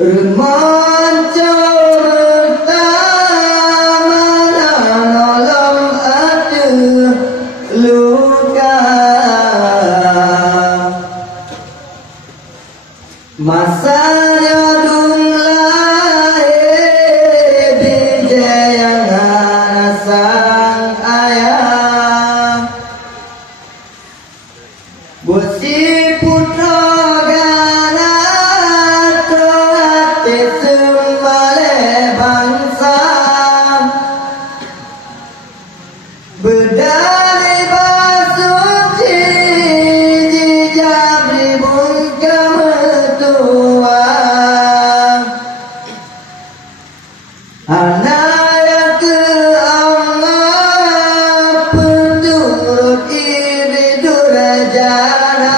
Remaja pertama nolong ada luka, masanya dumlah bijayangan sang ayah Bosi putra gana hati sembale bangsa berdari basuci dijabri bunga mertua anaya ke Allah pendurut iri durjana